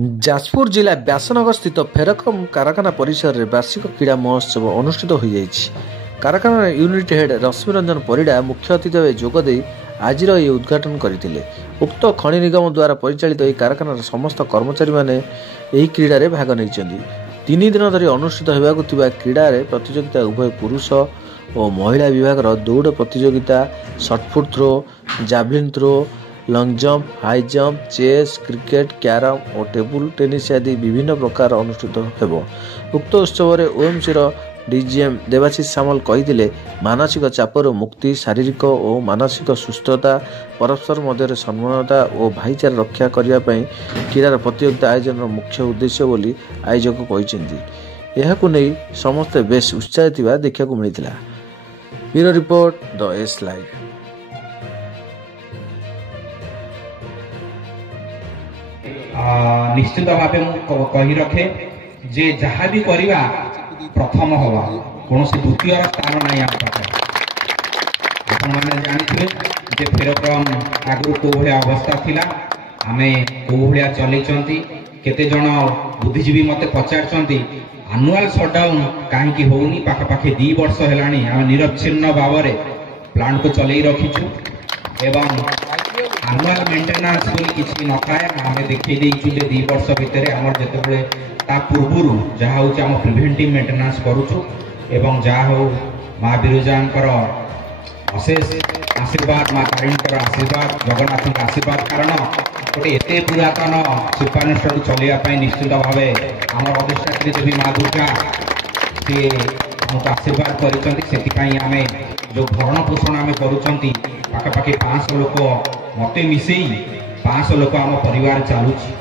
ଯାଜପୁର ଜିଲ୍ଲା ବ୍ୟାସନଗର ସ୍ଥିତ ଫେରକମ୍ କାରଖାନା ପରିସରରେ ବାର୍ଷିକ କ୍ରୀଡ଼ା ମହୋତ୍ସବ ଅନୁଷ୍ଠିତ ହୋଇଯାଇଛି। କାରଖାନାର ୟୁନିଟ୍ ହେଡ୍ ରଶ୍ମି ରଞ୍ଜନ ପରିଡ଼ା ମୁଖ୍ୟ ଅତିଥି ଭାବେ ଯୋଗଦେଇ ଆଜିର ଏହି ଉଦ୍ଘାଟନ କରିଥିଲେ। ଉକ୍ତ ଖଣି ନିଗମ ଦ୍ୱାରା ପରିଚାଳିତ ଏହି କାରଖାନାର ସମସ୍ତ କର୍ମଚାରୀମାନେ ଏହି କ୍ରୀଡ଼ାରେ ଭାଗ ନେଇଛନ୍ତି। 3 ଦିନ ଧରି ଅନୁଷ୍ଠିତ ହେବାକୁ ଥିବା କ୍ରୀଡ଼ାରେ ପ୍ରତିଯୋଗିତା ଉଭୟ ପୁରୁଷ ଓ ମହିଳା ବିଭାଗର ଦୌଡ଼ ପ୍ରତିଯୋଗିତା, shot put throw, javelin throw, long jump, high jump, chess, cricket, carrom ଓ ଟେବୁଲ ଟେନିସ୍ ଆଦି ବିଭିନ୍ନ ପ୍ରକାର ଅନୁଷ୍ଠିତ ହେବ। ଉକ୍ତ ଉତ୍ସବରେ ଓଏମ୍ସିର ଡିଜିଏମ୍ ଦେବାଶିଷ ସାମଲ କହିଥିଲେ, ମାନସିକ ଚାପରୁ ମୁକ୍ତି, ଶାରୀରିକ ଓ ମାନସିକ ସୁସ୍ଥତା, ପରସ୍ପର ମଧ୍ୟରେ ସମ୍ମାନତା ଓ ଭାଇଚାରା ରକ୍ଷା କରିବା ପାଇଁ କ୍ରୀଡ଼ାର ପ୍ରତିଯୋଗିତା ଆୟୋଜନର ମୁଖ୍ୟ ଉଦ୍ଦେଶ୍ୟ ବୋଲି ଆୟୋଜକ କହିଛନ୍ତି। ଏହାକୁ ନେଇ ସମସ୍ତେ ବେଶ୍ ଉତ୍ସାହିତ ଥିବା ଦେଖିବାକୁ ମିଳିଥିଲା। ବ୍ୟୁରୋ ରିପୋର୍ଟ, ଦ ଏସ୍ ଲାଇଭ୍। निश्चित भाव कही रखे जे जहाँ भी करवा प्रथम हवा कौन द्वितीय स्थान ना मैंने जानते जे फेरक्रम आगु कौ भाया अवस्था थिला आमे कौ भाया चलती केते जन बुद्धिजीवी मते पचारचंती आनुआल शटडाउन कहीं होनी पाखापाखि 2 वर्ष हेलानी आमे निरच्छिन्न भाव में प्लांट को चलई रखीचु एवं आनुआल मेंटेनेंस बोली किसी न थाए आम देखी देचु जे 2 वर्ष भितर आम जिते ता पूर्वर जहाँ हूँ आम प्रिभेंटिव मेंटेनेंस करुचु एवं जहाँ हो माँ बिरजांकर अशेष आशीर्वाद, माँ तारिणीकर आशीर्वाद, जगन्नाथ आशीर्वाद कारण गोटे एत पुरातन शिल्पानुष्ठान चलवाई निश्चित भाव आम अधिष्ठात्री देवी माँ दुर्गा सी आमको आशीर्वाद कर जो भरण पोषण आम करुपाखापाखि 500 लोक मत मिसई 500 लोक आम परिवार चलुची।